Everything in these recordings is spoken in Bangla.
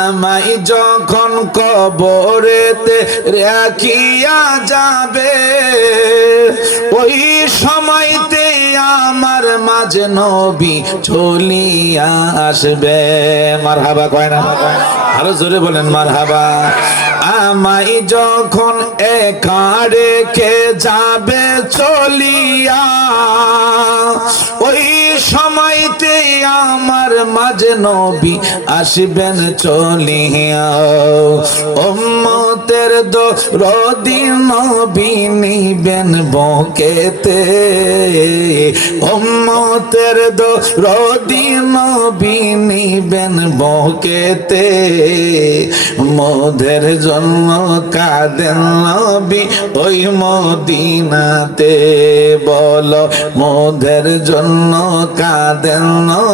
আমাই যখন কবরেতে রাখিয়া যাবে, ওই সময়তে আমার মাঝে নবী চলিয়া আসবে। মার হাবা কয় না? আরও জোরে বলেন মার হাবা আমাই যখন একা রেখে যাবে, চলিয়া, ওই সময়তে আমার মাঝে নবী আসবেন চলিয়া। উম্মতের দো রদিন নবী নিবেন বকেতে। উম্মতের দো রদিন নবী নিবেন বকেতে। মোদের জন্ম কাঁদেন নবী ওই মদিনাতে। বলো, মোদের জন্য কাঁদেন নবী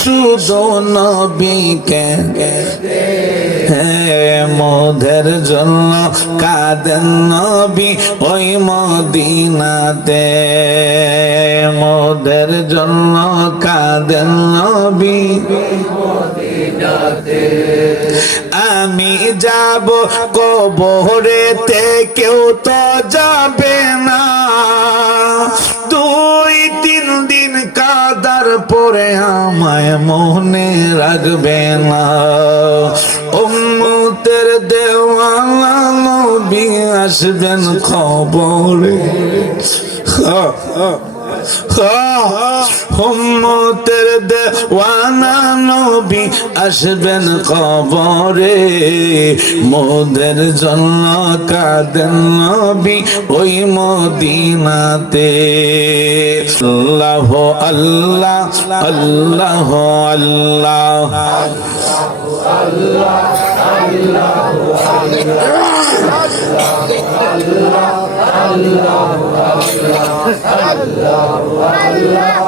শুধু নবীকে। মোদের জন্য কাদেন নবী ওই মদিনাতে? মোদের জন্য কাদেন নবী? আমি যাব কবরেতে, কেউ তো যাবে না। আমায় মনে রাখবে না। উম্মতের দেওয়ালা নবী আসবেন খবরে। হা হা। হুম্মতের দেওয়ানা নবী আসবেন কবরে। মোদের জন্য কাদেন নবী ওই মদিনাতে। আল্লাহ আল্লাহ আল্লাহ আল্লাহ। আল্লাহ আল্লাহ আল্লাহ আল্লাহ।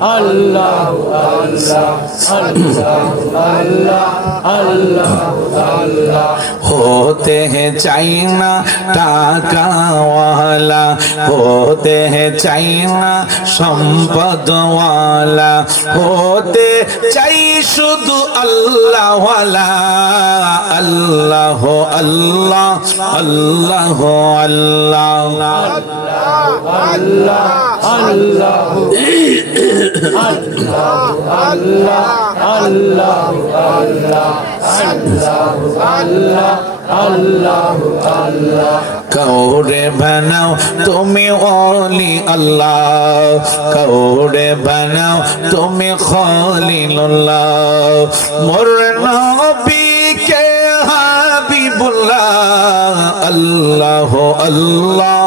আল্লাহ আল্লাহ আল্লাহ আল্লাহ আল্লাহ হতে হে চাই না হতে হে চাই সম্পদওয়ালা হতে চাই শুধু আল্লাহওয়ালা আল্লাহ আল্লাহ আল্লাহ আল্লাহ। আল্লাহ আল্লাহ। কৌরে বানাও তুমি অলি আল্লাহ কৌরে বানাও তুমি খলিলুল্লাহ মোর নবীকে হাবিবুল্লাহ আল্লাহ আল্লাহ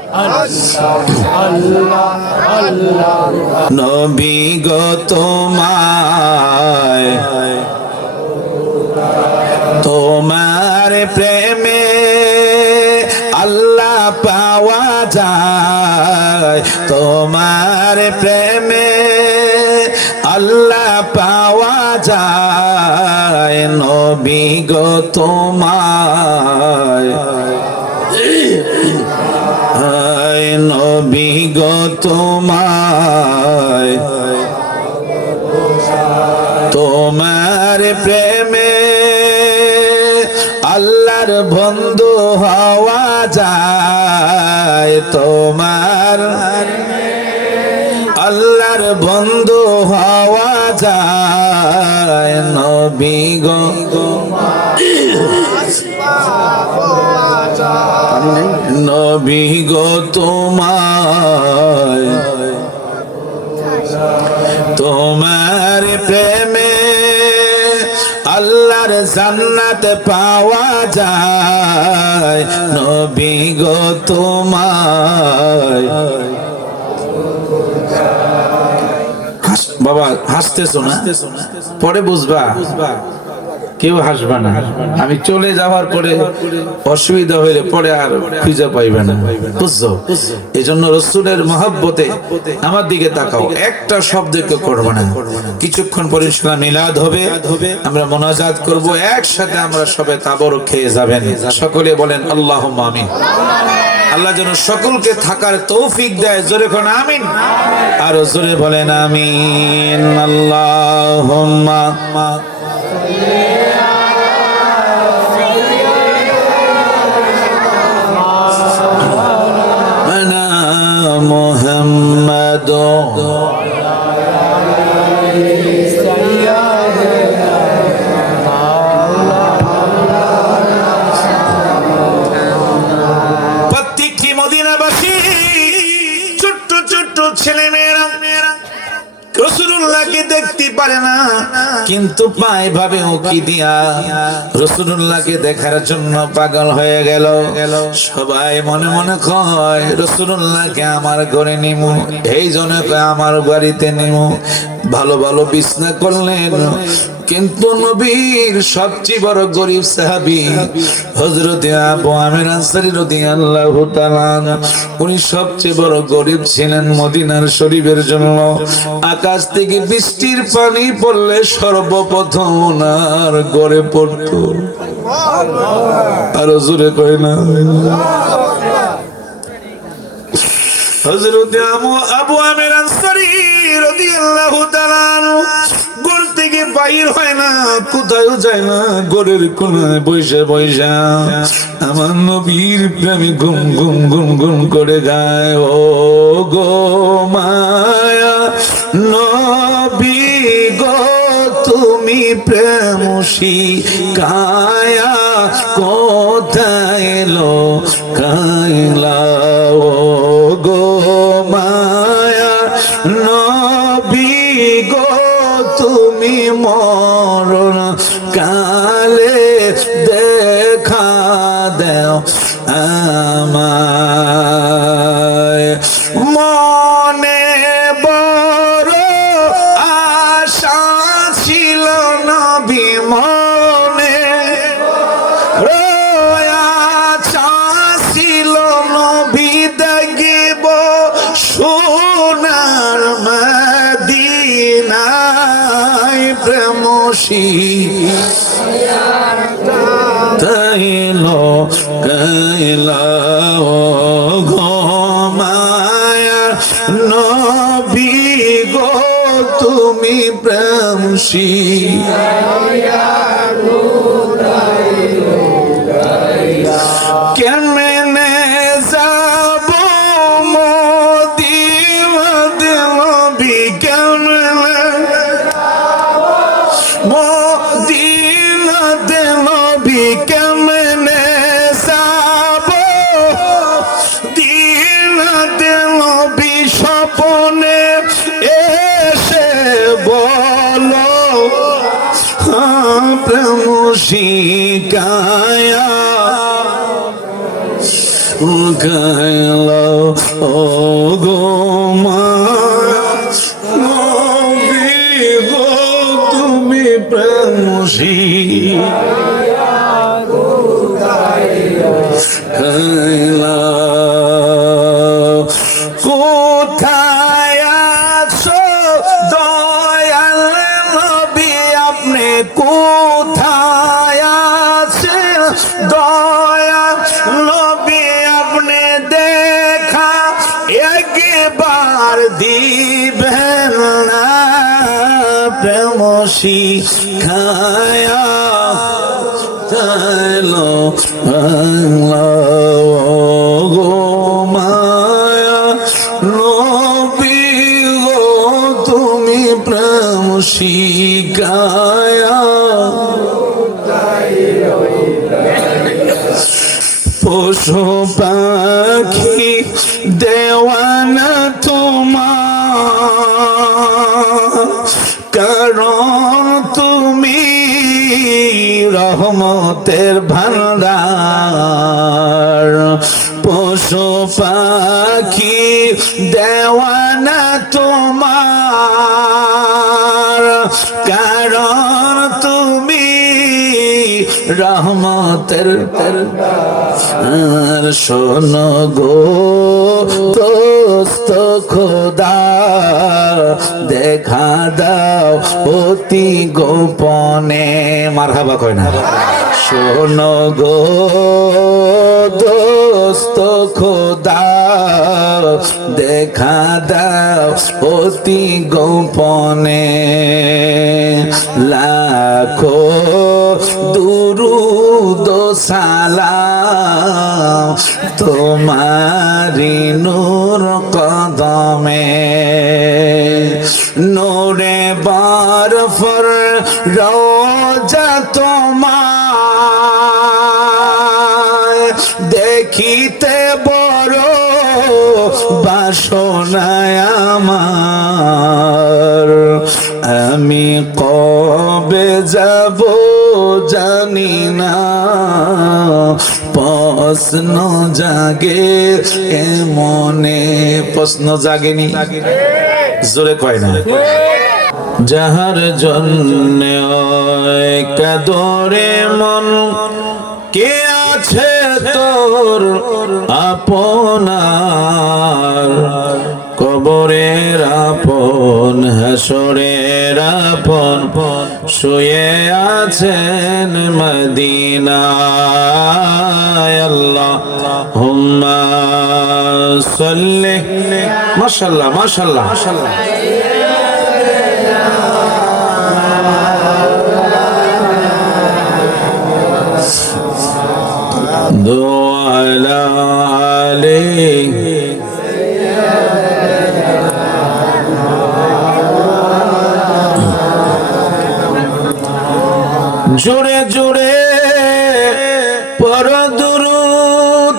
নবী গো তোমায়, তোমার প্রেমে আল্লাহ পাওয়া যায়। তোমার প্রেমে আল্লাহ পাওয়া যায়। নবী গো তোমায় নবী গো তোমায়, তোমার প্রেমে আল্লাহর বন্ধু হওয়া যায়, তোমার আল্লাহর বন্ধু হওয়া যায়, নবী গো নবী গো তোমায়, তোমার প্রেমে আল্লাহর জান্নাত পাওয়া যায়। নবী গো তোমায়। বাবা, হাসতেছো না? পরে বুঝবা বুঝবা। কেউ হাসবা না। আমি চলে যাওয়ার পরে অসুবিধা হইলে পরে আর খুঁজে পাইবে না। বুঝছ? এই জন্য রসুলের মহাব্বতে আমার দিকে তাকাও। একটা শব্দ কেউ করবে না। কিছুক্ষণ পরে ইনশাআল্লাহ মিলাদ হবে। আমরা মোনাজাত করব। একসাথে আমরা সবে তাবর খেয়ে যাবেন। সকলে বলেন আল্লাহ আমিন। আল্লাহ যেন সকলকে থাকার তৌফিক দেয়। জোরে কোন আমিন। আর জোরে বলেন, আমিন। আল্লাহ কিন্তু পায় ভাবে উকি দিয়া রসুল্লাহকে দেখার জন্য পাগল হয়ে গেল। সবাই মনে মনে কয়, রসুল্লাহকে আমার ঘরে নিমু, এই জন্য আমার বাড়িতে নিমু। ভালো ভালো বিছনা করলেন কিন্তু নবীর সবচেয়ে বড় গরিব সাহাবি হজরত আবু আমির আনসারী রাদিয়াল্লাহু তাআলা উনি সবচেয়ে বড় গরিব ছিলেন মদিনার শরীফের জন্য। আকাশ থেকে বৃষ্টির পানি পড়লে সর্বপ্রথম ওনার গড়ে পড়তো। আরও জোরে কয় না। হযরত আবু আবু আমির আনসারী রাদিয়াল্লাহু থেকে বাইর হয় না কোথাও যায় না গোরের কোনায় বসে বসে। আমার নবীর প্রেমে ঘুম ঘুম ঘুম ঘুম করে গায় গো মায়া। নবী গো, তুমি প্রেমসী, কায়া কোথায় নবী গো তুমি প্রেমসী গাইল ও গো মা। পাখি দেওয়ানা তোমার, কারণ তুমি রহমতের আর শোনো গো দোস্ত খোদা, দেখা দাও অতি গোপনে। মারহাবা কয় না? শোনো গো দোস্ত খোদা, দেখা দাও অতি গোপনে। লাখো দুরুদ সালাম তোমারি নূর কদমে। নোরে বরফর রোজা তোমার বাসনায় আমার। আমি কবে যাব জানি না। প্রশ্ন জাগে, এ মনে প্রশ্ন জাগেনি। জোরে কয় না। যাহার জন্য কাদরে মন, কে তোর আপনার। কবরের আপন, হাসরের আপন, শুয়ে আছেন মদিনায় আল্লাহ। হুম্মা সাল্লি। মাশাআল্লাহ মাশাআল্লাহ মাশাআল্লাহ دو জোরে জোরে পর দুরুদ,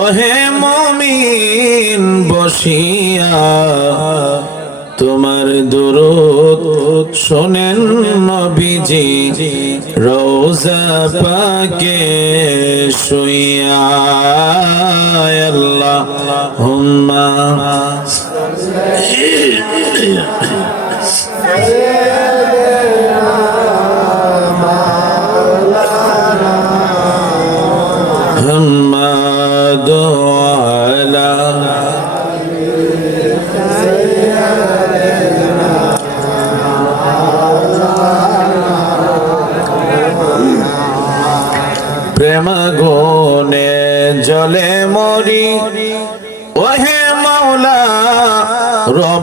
ওহে মমিন বসিয়া। তোমার দুরুদ শোনেন নবীজি রোজা পাকে শুইয়া। আল্লাহ, হুম্মা।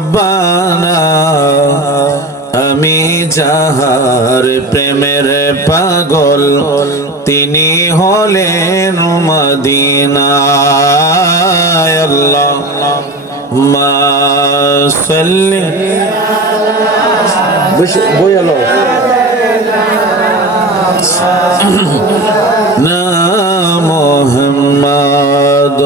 রব্বানা, আমি যাহার প্রেমের পাগল, তিনি হলেন মদিনায় আল্লাহ। মা সাল্লি। বই আলো। না মোহাম্মদ।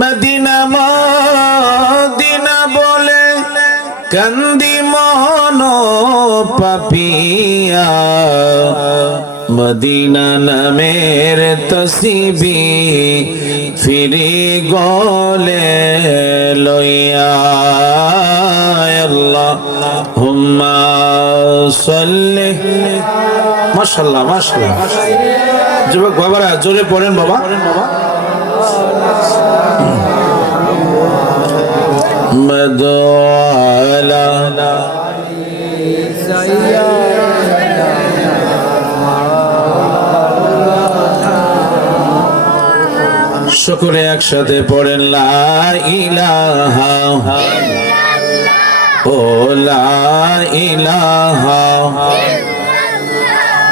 মদিনা মদিনা বলে কান্দি পাপিয়া। মদিনা নামের তসিবি ফিরি গলে লইয়া। হুম্মা মাশাআল্লাহ মাশাআল্লাহ। যুবক বাবারা জোরে পড়েন বাবা। সকলে একসাথে পড়েন লা ইলাহা ও লা ইলাহা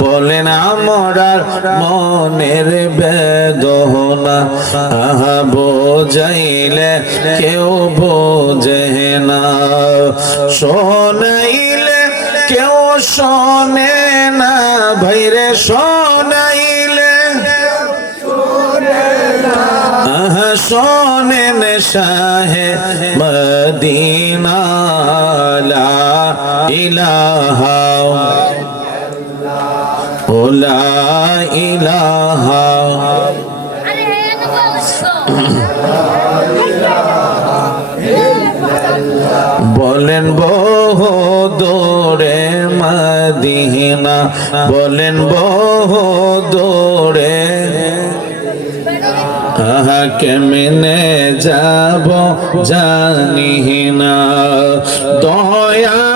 বলেন আমরার মনের বেদনা। আহা, বোঝাইলে কেউ বোঝে না। শোনাইলে কেউ শোনে না। ভাইরে, শোনাইলে শোনেন শাহে মদিনা ইলাহা বলেন বহু দোরে মদিনা। বলেন বহু দোরে। আহাকে মেনে যাব জানি না দয়া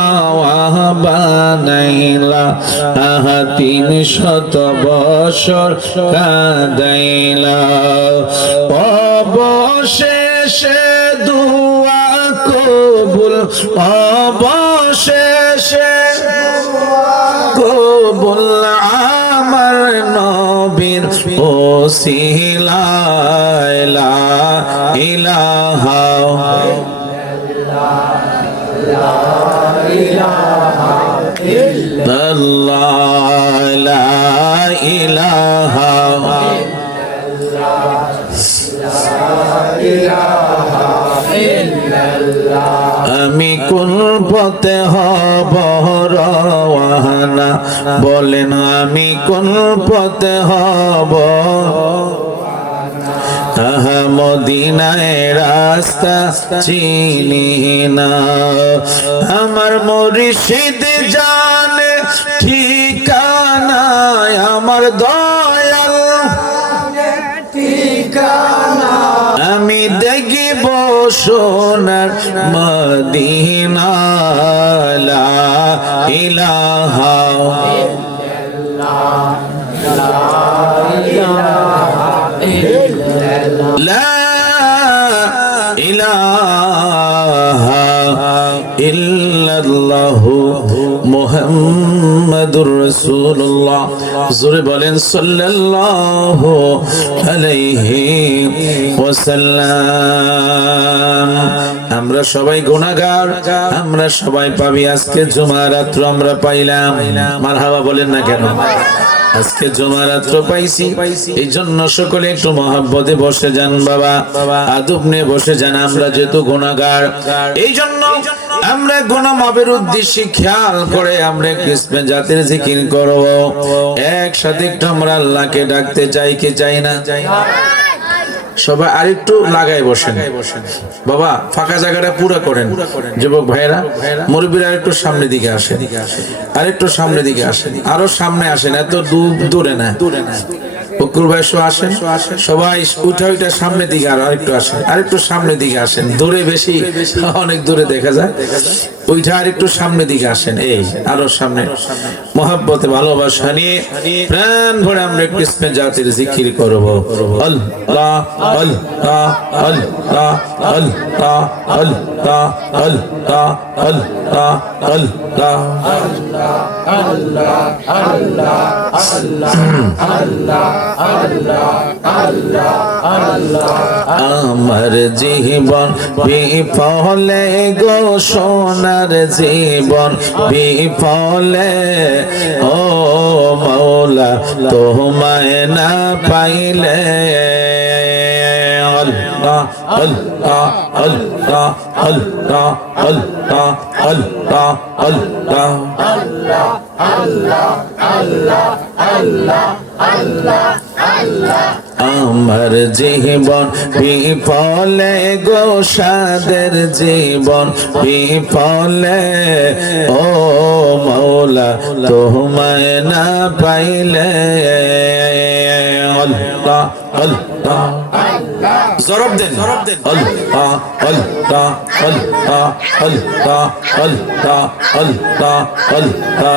বানাইলা। আহা তিন শত বছর কাদাইলা। অবশেষে দুয়া কবুল, অবশেষে কবুল আমার নবীর ওসিলা ইলাহা ইলাহা আমি কোন পথে হব রওয়ানা? বলেন আমি কোন পথে হব? আহা, মদিনায় রাস্তা চিনি না। আমার মরিষিদ জানে ঠিকানা, আমার দয়াল আমি দেখিব সোনার মদিনা ইলাহা রাসূলুল্লাহ। জোরে বলেন, সাল্লাল্লাহু আলাইহি ওয়াসাল্লাম। আমরা সবাই গুনাহগার, আমরা সবাই পাবি। আজকে জুমা রাত্র আমরা পাইলাম। মারহাবা বলেন না কেন? আজকে জমা রাত্র পাইছি। এই জন্য সকলে একটু মহাব্বতে বসে যান বাবা। আদব নিয়ে বসে যান, আমরা যেহেতু গুণাগার এই জন্য আমরা গুণা মাপের উদ্দেশ্যে খেয়াল করে আমরা কিসমে জাতির জিকির করব। একসাথে একটু আমরা আল্লাহকে ডাকতে চাই কি চাই না? সবাই আরেকটু লাগাই বসেন। বাবা, ফাঁকা জায়গাটা পুরো করেন। যুবক ভাইরা মুরব্বীরা আরেকটু সামনে দিকে আসেন। আরেকটু সামনে দিকে আসেন। আরও সামনে আসেন, এত দূর দূরে না দূরে না। বকুল ভাই সব আসেন। সবাই উঠা উঠা সামনে দিকে আর আরেকটু আসেন। আরেকটু সামনে দিকে আসেন। দূরে বেশি, অনেক দূরে দেখা যায়। ওইটা আরেকটু সামনে দিকে আসেন। এই, আরও সামনে। মহাব্বতে ভালোবাসা নিয়ে প্রাণ ভরে আমরা কৃষ্ণ জাতির জিকির করব। আল্লাহ আল্লাহ আল্লাহ আল্লাহ আল্লাহ আল্লাহ আল্লাহ আল্লাহ। আল্লাহ আল্লাহ আল্লাহ আল্লাহ আল্লাহ আল্লাহ আল্লাহ আমার জীবন বিফলে গো সোনার জীবন বিফলে। ও মৌলা তোমায় না পাইলে আল্লাহ আল্লাহ আল্লাহ আল্লাহ আল্লাহ আল্লাহ Allah, আমার জীবন বিফলে গো সাদের জীবন বিফলে। ও মৌলা তোমায় না পাইলে। আল্লাহ আল্লাহ। জরব দেন অল তা অল তা অল তা অল তা অল তা অল তা অল তা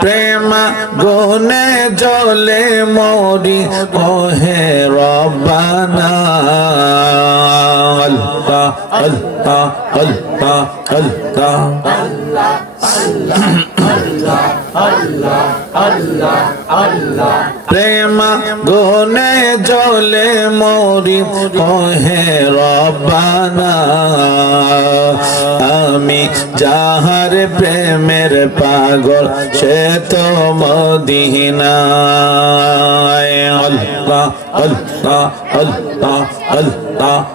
প্রেম গুনে জলে মরি ওহে রব্বানা আল্লাহ আল্লাহ আল্লাহ আল্লাহ আল্লাহ প্রেম গুনে জলে মরি ওহে রব্বানা। আমি যাহার প্রেমের পাগল, সে তো মদিনায়। আল্লাহ আল্লাহ আল্লাহ আল্লাহ।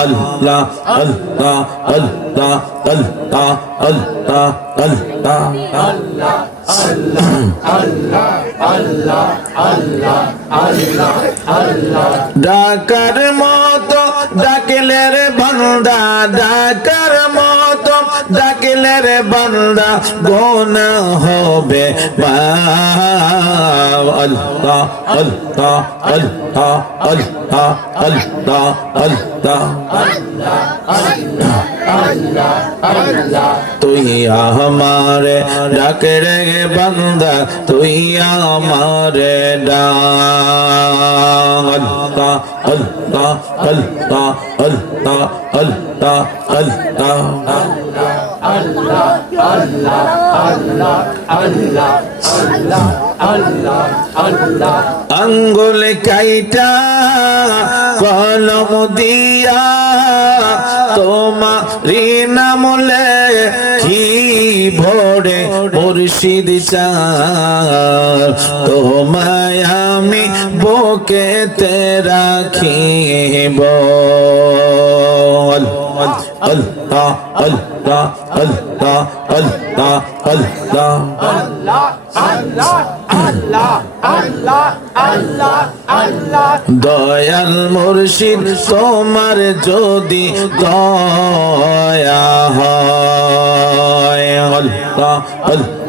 আল্লাহ আল্লাহ আল্লাহ আল্লাহ আল্লাহ আল্লাহ ডাকার মতো ডাকিলে রে বান্দা ডাকার মতো ডাকিলে রে বান্দা গোন হবে মাফ। আল্লাহ আল্লাহ আল্লাহ আল্লাহ আল্লাহ আল্লাহ তুই আমারে ডাক রে বান্দা, তুই আমারে ডাক। আল্লাহ আল্লাহ আল্লাহ আল্লাহ আল্লাহ আল্লাহ। আঙ্গুল কাইটা, কলম দিয়া তোমারি নামলে কি ভোরে মুর্শিদ চার তোমায় আমি বুকেতে রাখিব। আল্লাহ আল্লাহ আল্লাহ আল্লাহ আল্লাহ দয়াল মুর্শিদ তোমার যদি দয়া হয়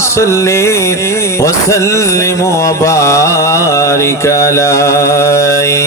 صل وسلم وبارك عليه